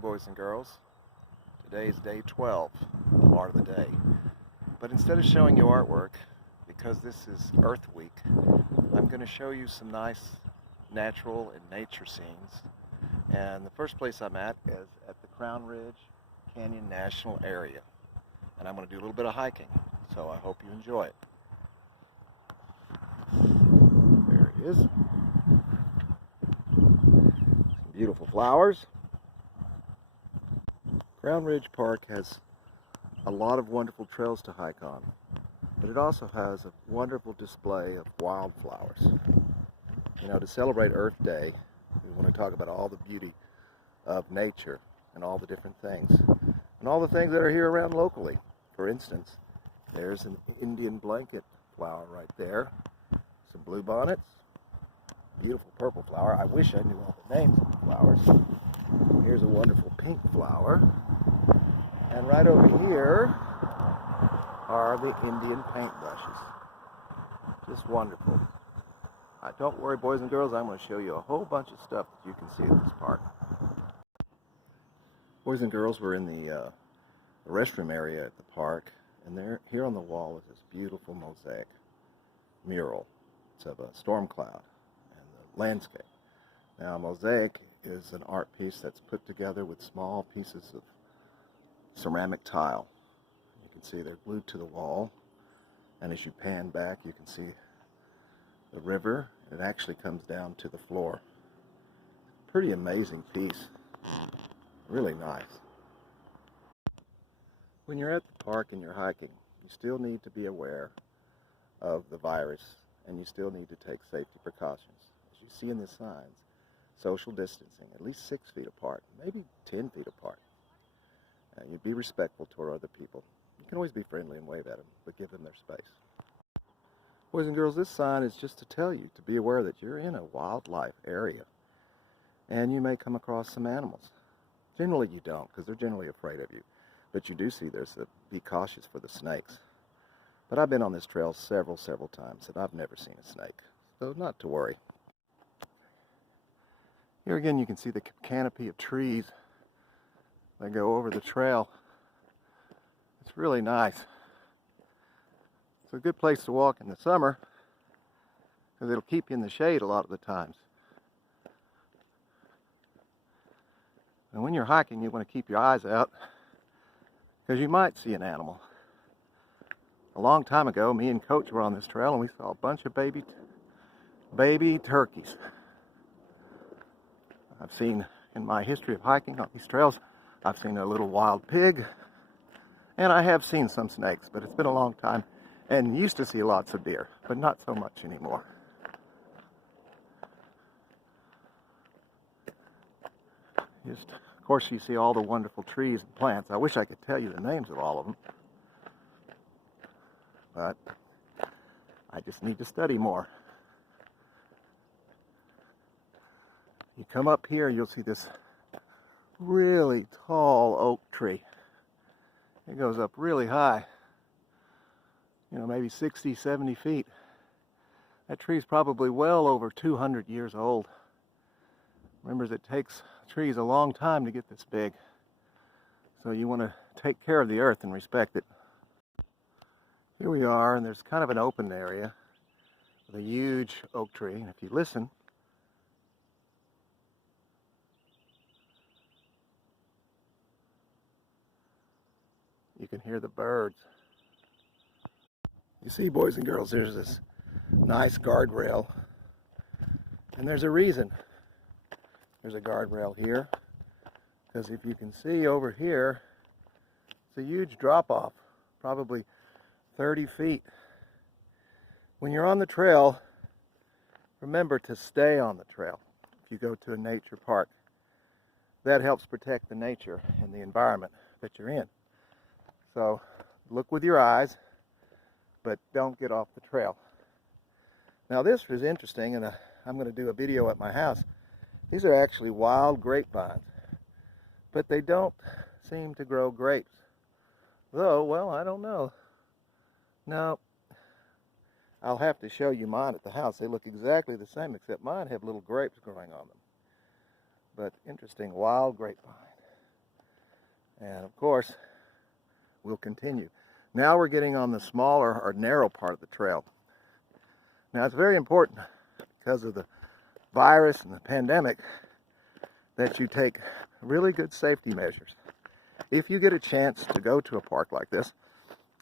Hello boys and girls. Today is day 12, art of the day. But instead of showing you artwork, because this is Earth Week, I'm going to show you some nice natural and nature scenes. And the first place I'm at is at the Crown Ridge Canyon National Area. And I'm going to do a little bit of hiking, so I hope you enjoy it. There it is. Some beautiful flowers. Crown Ridge Park has a lot of wonderful trails to hike on, but it also has a wonderful display of wildflowers. You know, to celebrate Earth Day, we want to talk about all the beauty of nature and all the different things, and all the things that are here around locally. For instance, there's an Indian blanket flower right there, some bluebonnets, beautiful purple flower. I wish I knew all the names of the flowers. Here's a wonderful pink flower. And right over here are the Indian paintbrushes. Just wonderful. Don't worry, boys and girls, I'm going to show you a whole bunch of stuff that you can see at this park. Boys and girls, we're in the restroom area at the park, and here on the wall is this beautiful mosaic mural. It's of a storm cloud and the landscape. Now, a mosaic is an art piece that's put together with small pieces of ceramic tile. You can see they're glued to the wall, and as you pan back you can see the river. It actually comes down to the floor. Pretty amazing piece. Really nice. When you're at the park and you're hiking, you still need to be aware of the virus, and you still need to take safety precautions. As you see in the signs, social distancing, at least 6 feet apart, maybe 10 feet apart. You be respectful toward other people. You can always be friendly and wave at them, but give them their space. Boys and girls, this sign is just to tell you to be aware that you're in a wildlife area, and you may come across some animals. Generally you don't, because they're generally afraid of you. But you do see be cautious for the snakes. But I've been on this trail several times, and I've never seen a snake, so not to worry. Here again you can see the canopy of trees that go over the trail. It's really nice. It's a good place to walk in the summer because it'll keep you in the shade a lot of the times. And when you're hiking, you want to keep your eyes out because you might see an animal. A long time ago, me and Coach were on this trail and we saw a bunch of baby turkeys. I've seen, in my history of hiking on these trails, I've seen a little wild pig, and I have seen some snakes, but it's been a long time, and used to see lots of deer, but not so much anymore. Of course, you see all the wonderful trees and plants. I wish I could tell you the names of all of them, but I just need to study more. You come up here, you'll see this really tall oak tree. It goes up really high, you know, maybe 60, 70 feet. That tree's probably well over 200 years old. Remember, it takes trees a long time to get this big, so you want to take care of the earth and respect it. Here we are, and there's kind of an open area with a huge oak tree, and if you listen, you can hear the birds. You see, boys and girls, there's this nice guardrail, and there's a reason there's a guardrail here, because if you can see over here, it's a huge drop-off, probably 30 feet. When you're on the trail, remember to stay on the trail. If you go to a nature park, that helps protect the nature and the environment that you're in. So look with your eyes, but don't get off the trail. Now this is interesting, and I'm going to do a video at my house. These are actually wild grapevines, but they don't seem to grow grapes. Though, well, I don't know. No, I'll have to show you mine at the house. They look exactly the same, except mine have little grapes growing on them. But interesting, wild grapevine. And of course, we'll continue. Now we're getting on the smaller or narrow part of the trail. Now it's very important because of the virus and the pandemic that you take really good safety measures. If you get a chance to go to a park like this,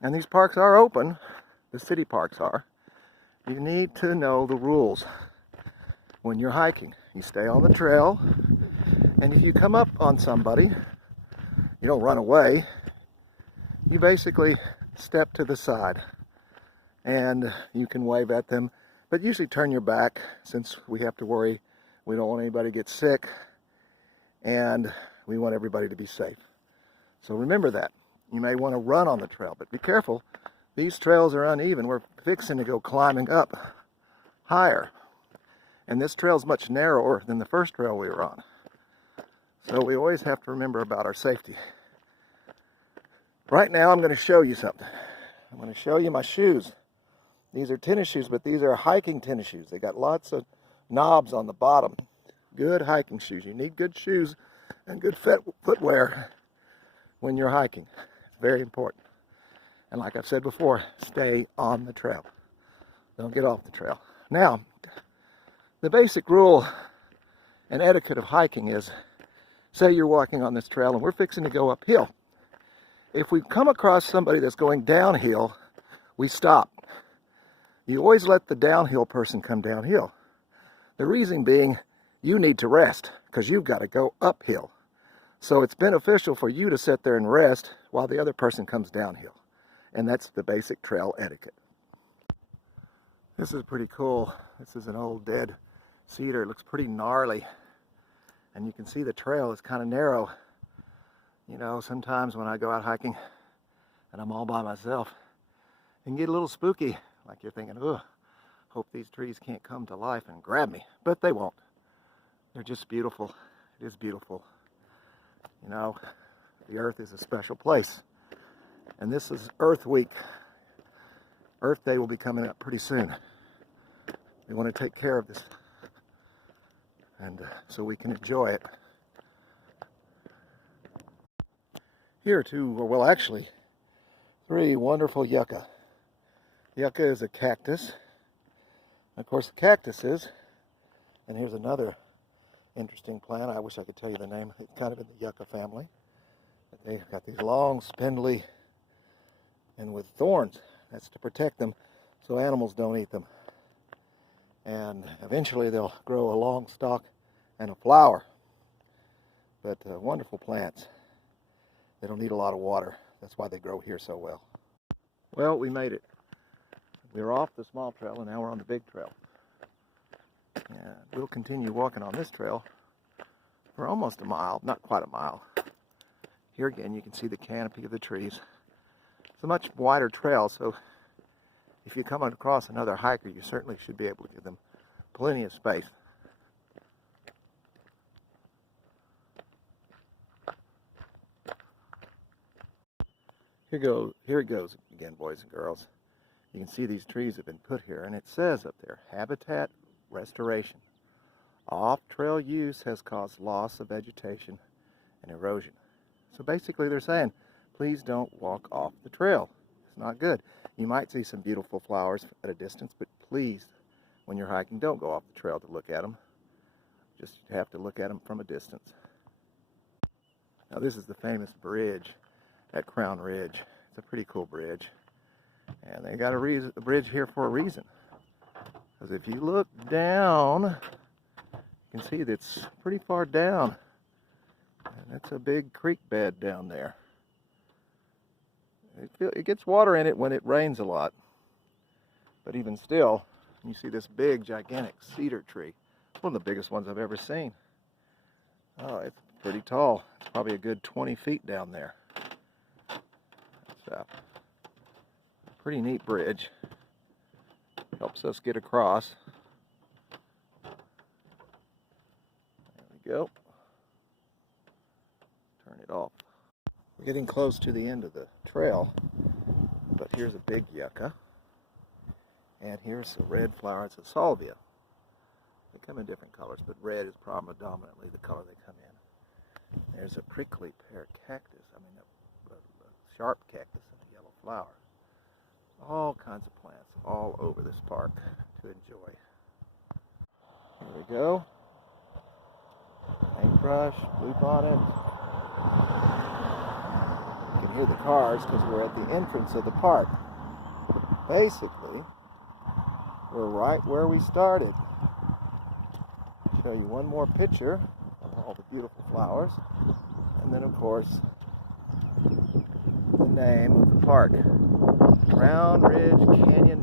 and these parks are open, the city parks are, you need to know the rules when you're hiking. You stay on the trail, and if you come up on somebody, you don't run away, you basically step to the side and you can wave at them, but usually turn your back since we have to worry. We don't want anybody to get sick, and we want everybody to be safe. So remember that. You may want to run on the trail, but be careful. These trails are uneven. We're fixing to go climbing up higher. And this trail is much narrower than the first trail we were on. So we always have to remember about our safety. Right now I'm going to show you something. I'm going to show you my shoes. These are tennis shoes, but these are hiking tennis shoes. They got lots of knobs on the bottom. Good hiking shoes. You need good shoes and good footwear when you're hiking. It's very important. And like I've said before, stay on the trail. Don't get off the trail. Now, the basic rule and etiquette of hiking is, say you're walking on this trail and we're fixing to go uphill. If we come across somebody that's going downhill, we stop. You always let the downhill person come downhill. The reason being, you need to rest because you've got to go uphill. So it's beneficial for you to sit there and rest while the other person comes downhill. And that's the basic trail etiquette. This is pretty cool. This is an old dead cedar. It looks pretty gnarly. And you can see the trail is kind of narrow. You know, sometimes when I go out hiking and I'm all by myself, it can get a little spooky. Like you're thinking, oh, hope these trees can't come to life and grab me. But they won't. They're just beautiful. It is beautiful. You know, the earth is a special place. And this is Earth Week. Earth Day will be coming up pretty soon. We want to take care of this. And so we can enjoy it. Here are two, well actually, three wonderful yucca. Yucca is a cactus. Of course, the cactuses, and here's another interesting plant. I wish I could tell you the name. It's kind of in the yucca family. But they've got these long, spindly, and with thorns. That's to protect them so animals don't eat them. And eventually they'll grow a long stalk and a flower. But wonderful plants. They don't need a lot of water. That's why they grow here so well. Well, we made it. We were off the small trail and now we're on the big trail. And we'll continue walking on this trail for almost a mile, not quite a mile. Here again you can see the canopy of the trees. It's a much wider trail, so if you come across another hiker, you certainly should be able to give them plenty of space. Here it goes again, boys and girls. You can see these trees have been put here, and it says up there, habitat restoration. Off-trail use has caused loss of vegetation and erosion. So basically they're saying, please don't walk off the trail. It's not good. You might see some beautiful flowers at a distance, but please, when you're hiking, don't go off the trail to look at them. Just have to look at them from a distance. Now this is the famous bridge at Crown Ridge. It's a pretty cool bridge. And they got a bridge here for a reason. Because if you look down, you can see that it's pretty far down. And that's a big creek bed down there. It gets water in it when it rains a lot. But even still, you see this big, gigantic cedar tree. It's one of the biggest ones I've ever seen. Oh, it's pretty tall. It's probably a good 20 feet down there. It's a pretty neat bridge. Helps us get across. There we go. Turn it off. We're getting close to the end of the trail, but here's a big yucca. And here's a red flower. It's a salvia. They come in different colors, but red is predominantly the color they come in. There's a prickly pear cactus. I mean, sharp cactus and a yellow flower. All kinds of plants all over this park to enjoy. Here we go. Paintbrush, bluebonnet. You can hear the cars because we're at the entrance of the park. Basically, we're right where we started. Show you one more picture of all the beautiful flowers. And then, of course, the name of the park. Crown Ridge Canyon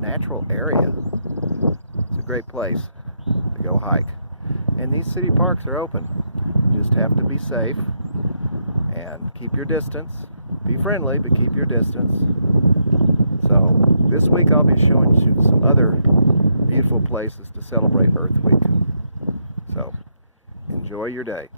Natural Area. It's a great place to go hike. And these city parks are open. You just have to be safe and keep your distance. Be friendly, but keep your distance. So this week I'll be showing you some other beautiful places to celebrate Earth Week. So enjoy your day.